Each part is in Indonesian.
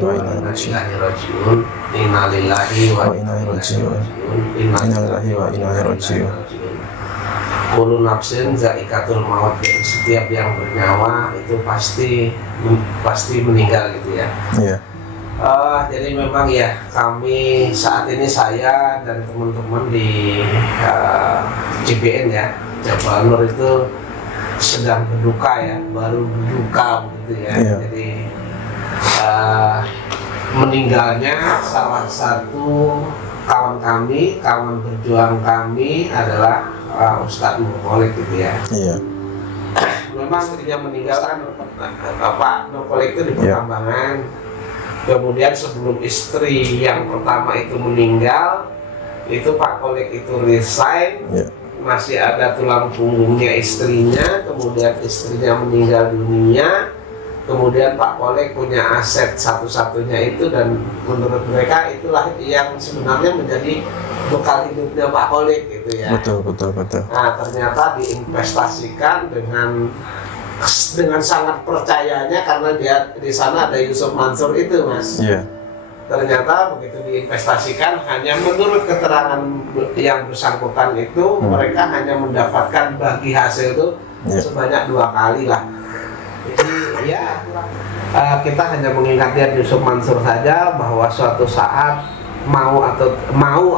wa inna ilaihi raji'un. Innalillahi wa inna ilaihi raji'un. Innalillahi wa inna ilaihi raji'un. Kullu nafsin za'iqatul maut. Jadi setiap yang bernyawa itu pasti meninggal gitu ya. Iya. Jadi memang ya kami saat ini, saya dan teman-teman di JPN ya, Jabal Nur itu sedang berduka ya, baru berduka begitu ya. Iya. Jadi meninggalnya salah satu kawan kami, kawan berjuang kami adalah Ustadz Nur Khalid gitu ya. Iya. Memang istrinya meninggal kan Pak Nur Khalid itu di Petambangan. Kemudian sebelum istri yang pertama itu meninggal, itu Pak Khalid itu resign. Masih ada tulang punggungnya istrinya, kemudian istrinya meninggal dunia, kemudian Pak Khalid punya aset satu-satunya itu, dan menurut mereka itulah yang sebenarnya menjadi bekal hidupnya Pak Khalid gitu ya. Betul. Nah, ternyata diinvestasikan dengan sangat percayanya, karena dia di sana ada Yusuf Mansur itu, Mas. Iya. Ternyata begitu diinvestasikan, hanya menurut keterangan yang bersangkutan itu mereka hanya mendapatkan bagi hasil itu sebanyak 2 kali lah. Jadi ya kita hanya mengingatkan Yusuf Mansur saja bahwa suatu saat mau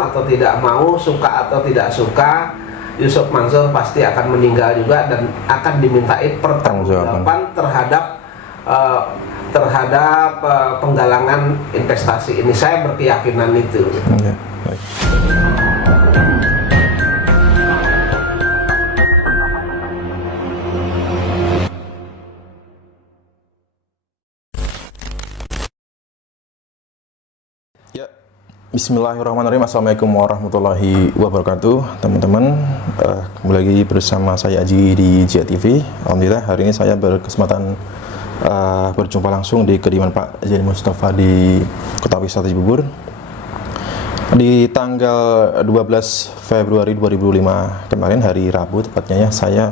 atau tidak mau, suka atau tidak suka, Yusuf Mansur pasti akan meninggal juga dan akan dimintai pertanggungjawaban terhadap penggalangan investasi ini. Saya berkeyakinan itu. Ya, baik. Ya, Bismillahirrahmanirrahim. Assalamualaikum warahmatullahi wabarakatuh, teman-teman. Kembali lagi bersama saya Aji di JTV. Alhamdulillah hari ini saya berkesempatan berjumpa langsung di kediaman Pak Zaini Mustafa di Kota Wisata Cibubur di tanggal 12 Februari 2005 kemarin, hari Rabu tepatnya ya. Saya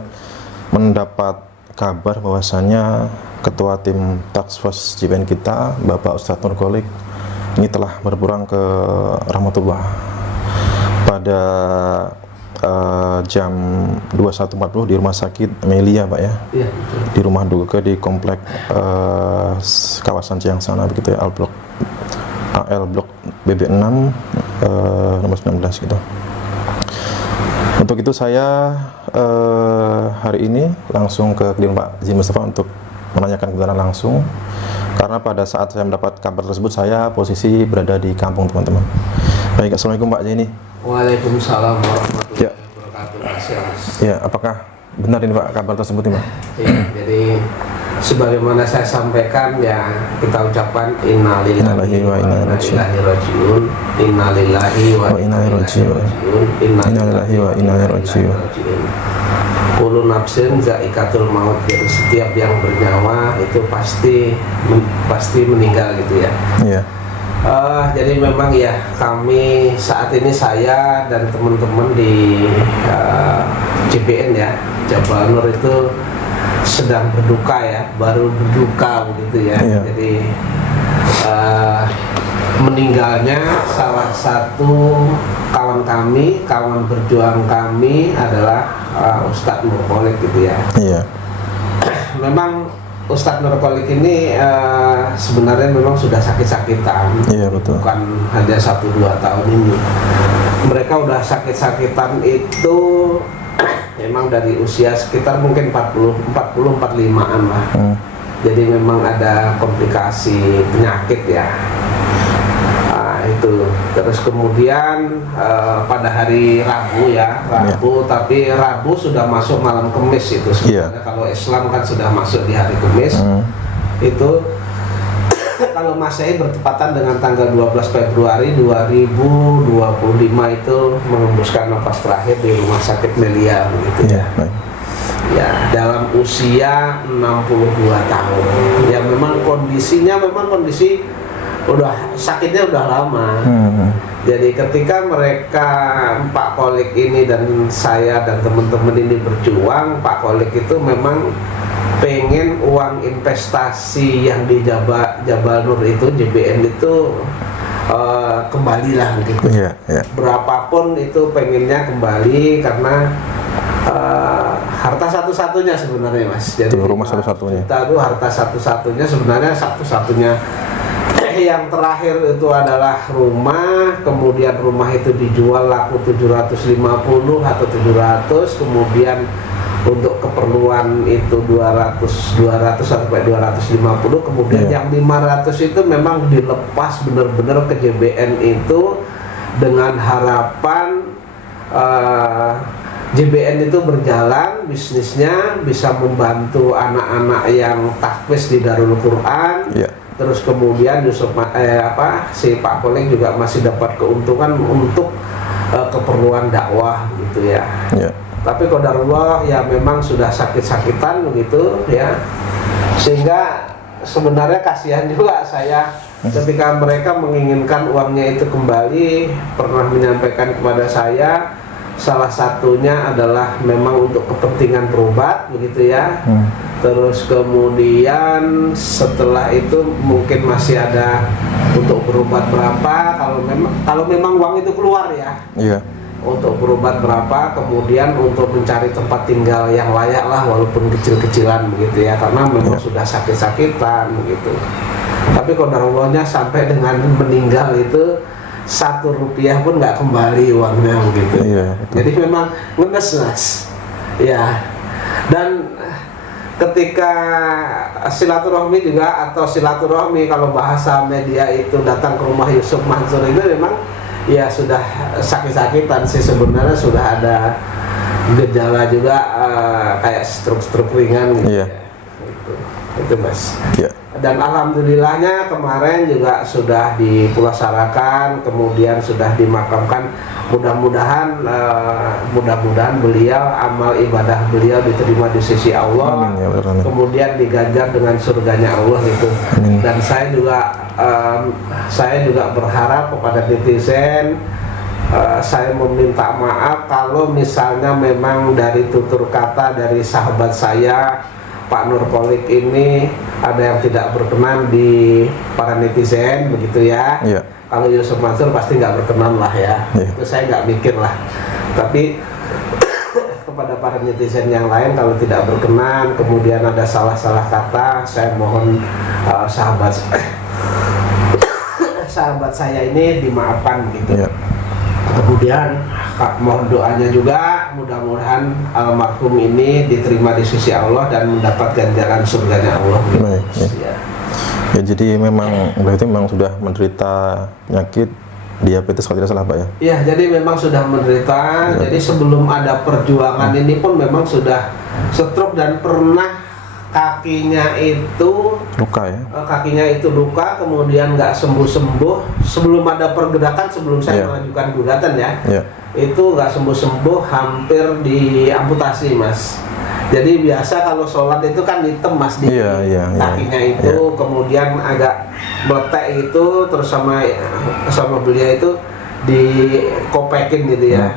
mendapat kabar bahwasannya Ketua Tim Task Force JPN kita, Bapak Ustadz Nur Khalid, ini telah berpulang ke rahmatullah pada jam 21.40 di Rumah Sakit Melia, Pak ya. Iya. Di rumah duka di komplek kawasan Ciangsana begitu ya, AL Blok BB6 nomor 19 gitu. Untuk itu saya hari ini langsung ke kediaman Pak Zaini Mustafa untuk menanyakan kebenaran langsung, karena pada saat saya mendapat kabar tersebut saya posisi berada di kampung, teman-teman. Baik, Assalamualaikum Pak Zaini. Waalaikumsalam warahmatullahi wabarakatuh. Ya, apakah benar ini Pak kabar tersebut ini Pak? Ya, jadi sebagaimana saya sampaikan ya, kita ucapkan innalillahi wa inna ilaihi raji'un. Innalillahi wa inna ilaihi raji'un. Innalillahi wa inna ilaihi raji'un. Kullu nafsin za'iqatul maut. Jadi setiap yang bernyawa itu pasti meninggal gitu ya. Iya. Jadi memang ya kami saat ini, saya dan teman-teman di JPN ya, Jabal Nur itu sedang berduka ya, baru berduka begitu ya. Iya. Jadi meninggalnya salah satu kawan kami, kawan berjuang kami adalah Ustadz Nur Khalid gitu ya. Iya. Memang Ustadz Nur Khalid ini sebenarnya memang sudah sakit-sakitan. Iya, betul. Bukan hanya 1-2 tahun ini. Mereka udah sakit-sakitan itu memang dari usia sekitar mungkin 45-an lah. Jadi memang ada komplikasi penyakit ya. Itu terus kemudian pada hari Rabu ya, tapi Rabu sudah masuk malam Kamis itu sebenarnya. Kalau Islam kan sudah masuk di hari Kamis. Itu kalau Masehi bertepatan dengan tanggal 12 Februari 2025 itu mengembuskan nafas terakhir di Rumah Sakit Melia gitu ya. Ya, dalam usia 62 tahun. Ya memang kondisinya kondisi udah sakitnya udah lama. Jadi ketika mereka, Pak Khalid ini dan saya dan teman-teman ini berjuang, Pak Khalid itu memang pengen uang investasi yang di Jabal Nur itu, JBN itu kembali lah gitu. Berapapun itu pengennya kembali, karena harta satu-satunya sebenarnya Mas. Jadi rumah satu-satunya. Kita tuh harta satu-satunya, sebenarnya satu-satunya. Yang terakhir itu adalah rumah, kemudian rumah itu dijual laku 750 atau 700, kemudian untuk keperluan itu 200 sampai 250, kemudian yang 500 itu memang dilepas benar-benar ke JBN itu dengan harapan JBN itu berjalan bisnisnya, bisa membantu anak-anak yang tahfiz di Darul Quran. Terus kemudian si Pak Koleng juga masih dapat keuntungan untuk keperluan dakwah gitu ya. Tapi qadarullah ya memang sudah sakit-sakitan begitu ya, sehingga sebenarnya kasihan juga saya ketika mereka menginginkan uangnya itu kembali. Pernah menyampaikan kepada saya, salah satunya adalah memang untuk kepentingan berobat begitu ya. Terus kemudian setelah itu mungkin masih ada untuk berobat berapa, kalau memang uang itu keluar ya. Untuk berobat berapa, kemudian untuk mencari tempat tinggal yang layak lah, walaupun kecil-kecilan begitu ya, karena memang sudah sakit-sakitan begitu. Tapi qadarullah sampai dengan meninggal itu 1 rupiah pun nggak kembali uangnya begitu. Jadi memang ngenes Mas ya. Dan ketika silaturahmi juga, atau silaturahmi kalau bahasa media itu datang ke rumah Yusuf Mansur itu memang ya sudah sakit-sakitan sih sebenarnya, sudah ada gejala juga kayak stroke ringan gitu. Itu Mas. Dan alhamdulillahnya kemarin juga sudah dipulasarakan, kemudian sudah dimakamkan. Mudah-mudahan beliau, amal ibadah beliau diterima di sisi Allah. Amin, ya, kemudian diganjar dengan surganya Allah gitu. Dan saya juga berharap kepada netizen, saya meminta maaf kalau misalnya memang dari tutur kata dari sahabat saya Pak Nur Qolik ini ada yang tidak berkenan di para netizen begitu ya. Kalau Yusuf Mansur pasti nggak berkenan lah ya. Itu saya nggak mikir lah. Tapi kepada para netizen yang lain kalau tidak berkenan, kemudian ada salah-salah kata, saya mohon sahabat saya ini dimaafkan gitu. Kemudian mohon doanya juga, mudah-mudahan almarhum ini diterima di sisi Allah dan mendapat ganjaran surganya Allah. Ya, jadi berarti memang sudah menderita penyakit diabetes kalau tidak salah Pak ya? Iya, jadi memang sudah menderita. Jadi sebelum ada perjuangan ini pun memang sudah stroke, dan pernah kakinya itu luka ya? Kakinya itu luka, kemudian nggak sembuh-sembuh. Sebelum ada pergerakan, sebelum saya mengajukan gugatan ya, itu nggak sembuh-sembuh, hampir diamputasi Mas. Jadi biasa kalau sholat itu kan hitam Mas di kakinya itu, kemudian agak meletek itu, terus sama beliau itu dikopekin gitu ya.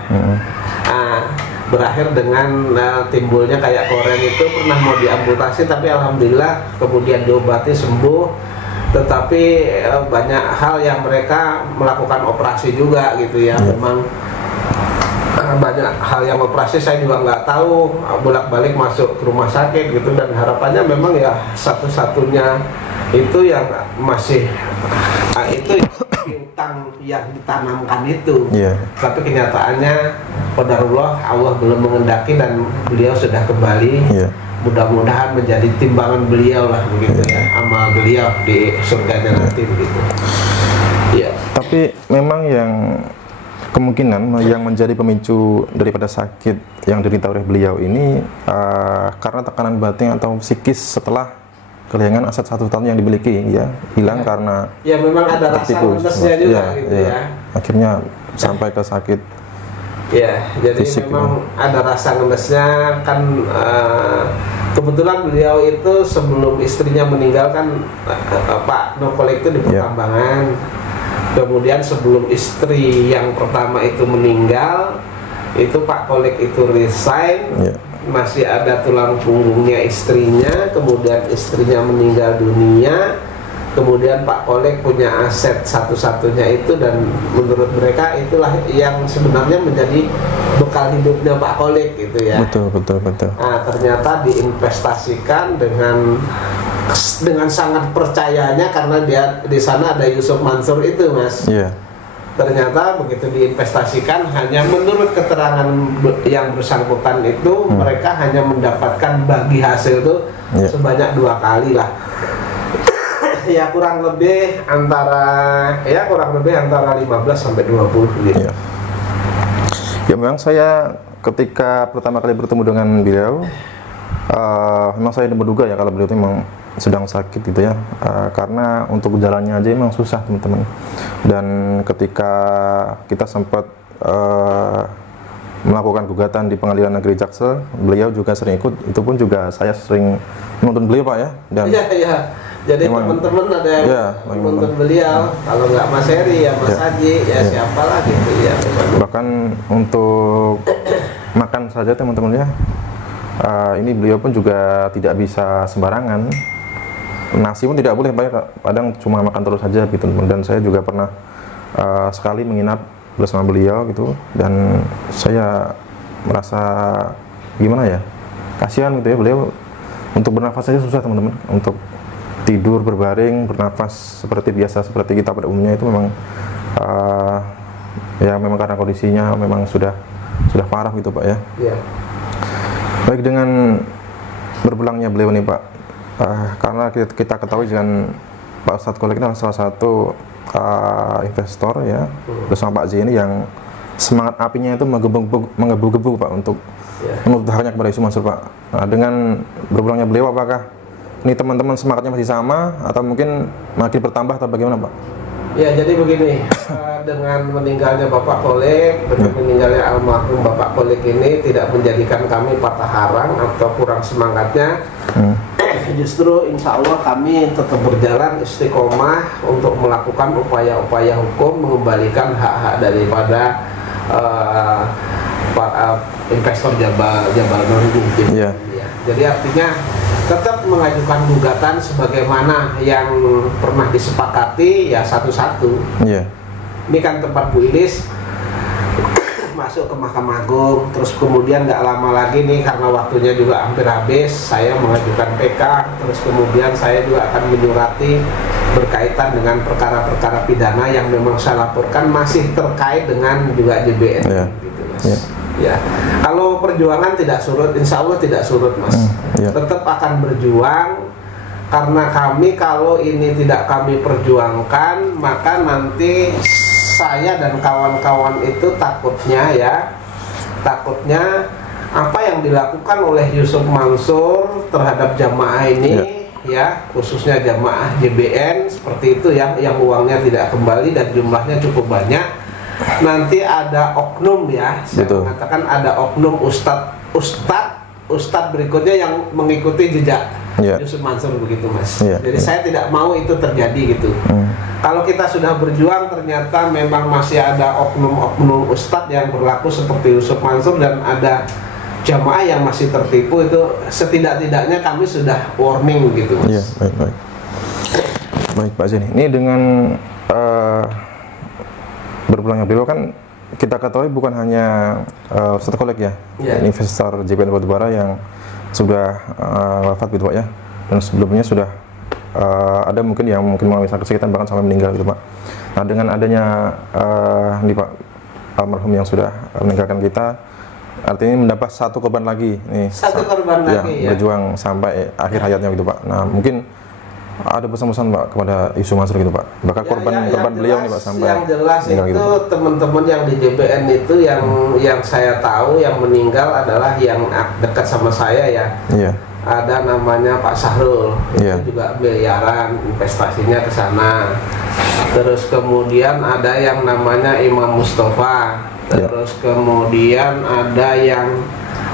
Berakhir dengan timbulnya kayak koren itu, pernah mau diamputasi tapi alhamdulillah kemudian diobati sembuh. Tetapi banyak hal yang mereka melakukan operasi juga gitu ya. Memang banyak hal yang operasi saya juga nggak tahu, bolak-balik masuk ke rumah sakit gitu, dan harapannya memang ya satu-satunya itu yang masih itu utang yang ditanamkan itu. Tapi kenyataannya qadarullah, Allah belum mengendaki dan beliau sudah kembali. Mudah-mudahan menjadi timbangan beliau lah begitu ya, amal beliau di surganya nanti begitu. Tapi memang yang kemungkinan yang menjadi pemicu daripada sakit yang diderita oleh beliau ini karena tekanan batin atau psikis setelah kehilangan aset 1 tahun yang dimiliki hilang karena memang ada rasa ngesnya juga gitu ya. Akhirnya sampai ke sakit jadi fisik, memang ada rasa ngesnya kan. Kebetulan beliau itu sebelum istrinya meninggal kan Pak Nur Qolik itu di pertambangan. Kemudian sebelum istri yang pertama itu meninggal, itu Pak Qolik itu resign, masih ada tulang punggungnya istrinya, kemudian istrinya meninggal dunia, kemudian Pak Kolek punya aset satu-satunya itu, dan menurut mereka itulah yang sebenarnya menjadi bekal hidupnya Pak Kolek gitu ya. Betul. Nah, ternyata diinvestasikan dengan sangat percayanya, karena dia di sana ada Yusuf Mansur itu, Mas. Iya. Ternyata begitu diinvestasikan, hanya menurut keterangan yang bersangkutan itu mereka hanya mendapatkan bagi hasil itu sebanyak 2 kali lah. Ya kurang lebih antara 15 sampai 20 gitu. Iya. Ya memang saya ketika pertama kali bertemu dengan beliau, memang saya menduga ya kalau beliau itu memang sedang sakit gitu ya, karena untuk jalannya aja memang susah teman-teman. Dan ketika kita sempat melakukan gugatan di Pengadilan Negeri Jaksel, beliau juga sering ikut, itu pun juga saya sering menonton beliau Pak ya. Dan iya. Jadi teman-teman ada yang menonton beliau, kalau nggak Mas Heri ya Mas Haji, ya siapa lah gitu ya. Bahkan untuk makan saja teman-teman ya, ini beliau pun juga tidak bisa sembarangan. Nasi pun tidak boleh Pak ya, kadang cuma makan terus saja gitu. Dan saya juga pernah sekali menginap bersama beliau gitu, dan saya merasa gimana ya, kasihan gitu ya, beliau untuk bernafas saja susah teman-teman, untuk tidur berbaring bernafas seperti biasa seperti kita pada umumnya itu memang ya memang karena kondisinya memang sudah parah gitu Pak ya. Iya. Baik, dengan berpulangnya beliau nih Pak, karena kita ketahui dengan Pak Ustadz Kolek ini adalah salah satu investor ya, bersama Pak Z ini yang semangat apinya itu menggebu-gebu Pak untuk menuntut haknya kepada Yusuf Mansur Pak. Nah, dengan berpulangnya beliau, apakah ini teman-teman semangatnya masih sama atau mungkin makin bertambah atau bagaimana Pak? Ya, jadi begini, dengan meninggalnya Bapak Kolek, dengan meninggalnya almarhum Bapak Kolek ini tidak menjadikan kami patah arang atau kurang semangatnya. Justru insya Allah kami tetap berjalan istiqomah untuk melakukan upaya-upaya hukum mengembalikan hak-hak daripada investor Jabal Nur Mungkin. Jadi artinya tetap mengajukan gugatan sebagaimana yang pernah disepakati ya satu-satu. Ini kan tempat Bu Ilis masuk ke Mahkamah Agung, terus kemudian nggak lama lagi nih karena waktunya juga hampir habis, saya mengajukan PK, terus kemudian saya juga akan menyurati berkaitan dengan perkara-perkara pidana yang memang saya laporkan masih terkait dengan juga JBN gitu Mas. Ya, kalau perjuangan tidak surut, insya Allah tidak surut Mas. Tetap akan berjuang, karena kami kalau ini tidak kami perjuangkan, maka nanti saya dan kawan-kawan itu takutnya apa yang dilakukan oleh Yusuf Mansur terhadap jamaah ini ya, khususnya jamaah JBN seperti itu yang uangnya tidak kembali dan jumlahnya cukup banyak. Nanti ada oknum ya, saya mengatakan ada oknum ustadz berikutnya yang mengikuti jejak Yusuf Mansur begitu Mas. Jadi saya tidak mau itu terjadi gitu. Kalau kita sudah berjuang ternyata memang masih ada oknum-oknum ustadz yang berlaku seperti Yusuf Mansur dan ada jamaah yang masih tertipu, itu setidak-tidaknya kami sudah warning gitu Mas. Baik Pak Zeni, ini dengan berpulangnya beliau kan kita ketahui bukan hanya Ustadz Kolek ya, investor JBN Batubara yang sudah wafat gitu Pak ya, dan sebelumnya sudah ada mungkin yang mengalami sakit kesakitan bahkan sampai meninggal gitu Pak. Nah, dengan adanya nih Pak almarhum yang sudah meninggalkan kita, artinya mendapat satu korban lagi nih, korban lagi berjuang sampai akhir hayatnya gitu Pak. Nah, mungkin ada pesan-pesan Pak kepada Yusuf Mansur gitu Pak, bahkan korban beliau nih Pak sampai yang jelas itu gitu, teman-teman yang di JBN itu yang saya tahu yang meninggal adalah yang dekat sama saya ya. Ada namanya Pak Sahrul, itu juga miliaran investasinya ke sana. Terus kemudian ada yang namanya Imam Mustafa. Terus kemudian ada yang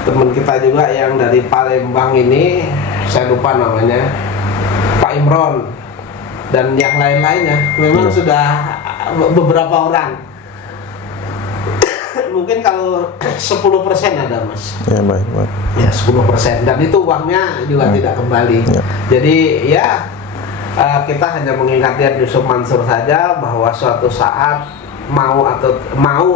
teman kita juga yang dari Palembang ini, saya lupa namanya, Pak Imron, dan yang lain-lainnya. Memang sudah beberapa orang. mungkin kalau 10% ada Mas. Ya, baik, baik. Ya 10%, dan itu uangnya juga tidak kembali. Ya. Jadi ya kita hanya mengingatkan Yusuf Mansur saja bahwa suatu saat mau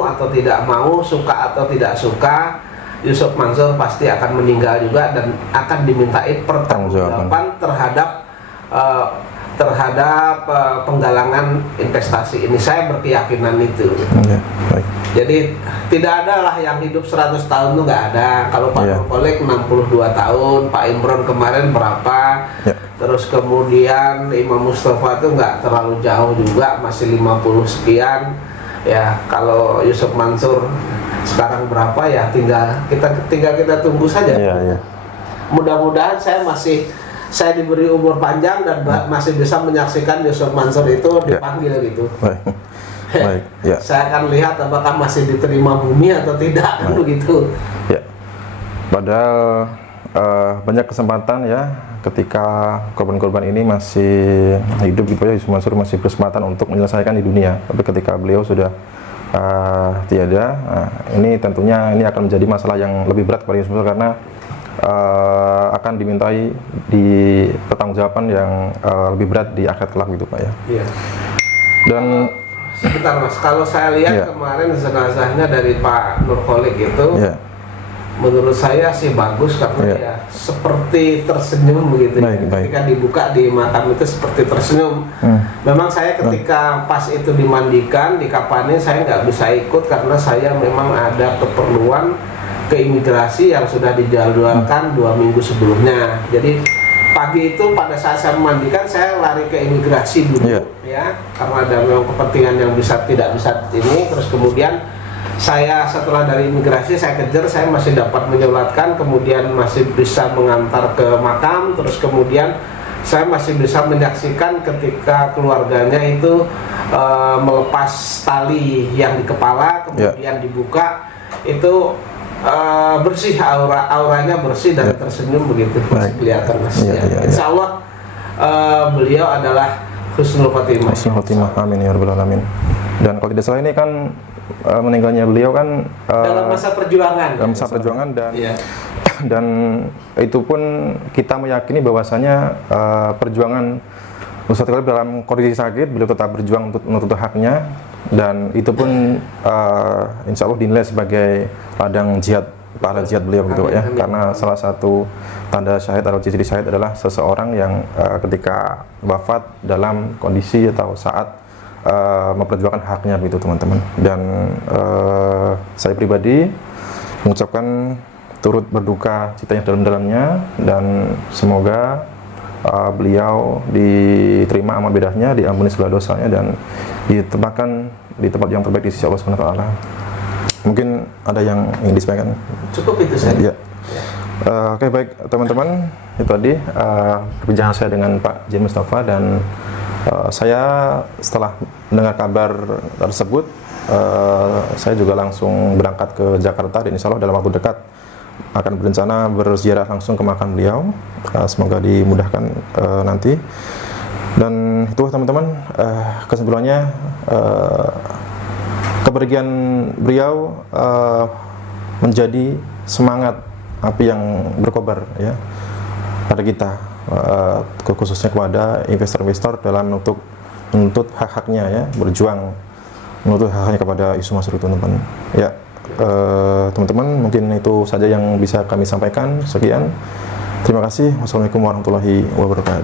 atau tidak mau, suka atau tidak suka, Yusuf Mansur pasti akan meninggal juga dan akan dimintai pertanggungjawaban terhadap penggalangan investasi ini. Saya berkeyakinan itu. Ya, baik. Jadi tidak ada lah yang hidup 100 tahun tuh, nggak ada. Kalau Pak Nurkolik 62 tahun, Pak Imron kemarin berapa, terus kemudian Imam Mustafa itu nggak terlalu jauh juga, masih 50 sekian. Ya kalau Yusuf Mansur sekarang berapa ya, tinggal kita tunggu saja. Mudah-mudahan saya diberi umur panjang dan masih bisa menyaksikan Yusuf Mansur itu dipanggil gitu. Baik, ya. Saya akan lihat apakah masih diterima bumi atau tidak, kan begitu. Ya. Padahal banyak kesempatan ya ketika korban-korban ini masih hidup gitu ya, Yusuf Mansur masih berkesempatan untuk menyelesaikan di dunia. Tapi ketika beliau sudah tiada, ini tentunya ini akan menjadi masalah yang lebih berat kepada Yusuf Mansur karena akan dimintai di pertanggungjawaban yang lebih berat di akhirat kelak gitu Pak ya. Iya. Dan sebentar Mas, kalau saya lihat kemarin jenazahnya dari Pak Nurkolik itu, menurut saya sih bagus karena ya seperti tersenyum begitu. Ketika dibuka di makam itu seperti tersenyum. Memang saya ketika pas itu dimandikan, dikapani, saya nggak bisa ikut karena saya memang ada keperluan ke imigrasi yang sudah dijadwalkan 2 minggu sebelumnya. Jadi pagi itu pada saat saya memandikan, saya lari ke imigrasi dulu ya, karena ada memang kepentingan yang tidak bisa ini. Terus kemudian saya setelah dari imigrasi saya kejar, saya masih dapat menyolatkan, kemudian masih bisa mengantar ke makam, terus kemudian saya masih bisa menyaksikan ketika keluarganya itu melepas tali yang di kepala, kemudian dibuka, itu bersih, auranya bersih dan tersenyum begitu, masih kelihatan Mas. Insya Allah beliau adalah husnul khotimah. Husnul khotimah, amin ya rabbal alamin. Dan kalau tidak salah ini kan meninggalnya beliau kan dalam masa perjuangan. Dalam masa perjuangan dan itu pun kita meyakini bahwasanya perjuangan Ustadz Khalid dalam kondisi sakit beliau tetap berjuang untuk menuntut haknya, dan itu pun insya Allah dinilai sebagai ladang jihad, pahala jihad beliau gitu Pak ya. Karena salah satu tanda syahid atau ciri syahid adalah seseorang yang ketika wafat dalam kondisi atau saat memperjuangkan haknya gitu teman-teman. Dan saya pribadi mengucapkan turut berduka cita yang dalam-dalamnya, dan semoga beliau diterima amal bedahnya, diampuni segala dosanya, dan ditempatkan di tempat yang terbaik di sisi Allah Subhanahu wa taala. Mungkin ada yang ingin disampaikan? Cukup itu saja. Oke, baik teman-teman, itu tadi perbincangan saya dengan Pak J. Mustafa, dan saya setelah mendengar kabar tersebut, saya juga langsung berangkat ke Jakarta, dan insya Allah dalam waktu dekat akan berencana berziarah langsung ke makam beliau. Semoga dimudahkan nanti. Dan itu teman-teman, kesimpulannya kepergian beliau menjadi semangat api yang berkobar ya pada kita, khususnya kepada investor-investor dalam menuntut hak-haknya ya, berjuang menuntut hak-haknya kepada Yusuf Mansur itu teman-teman ya. Teman-teman, mungkin itu saja yang bisa kami sampaikan. Sekian, terima kasih. Wassalamualaikum warahmatullahi wabarakatuh.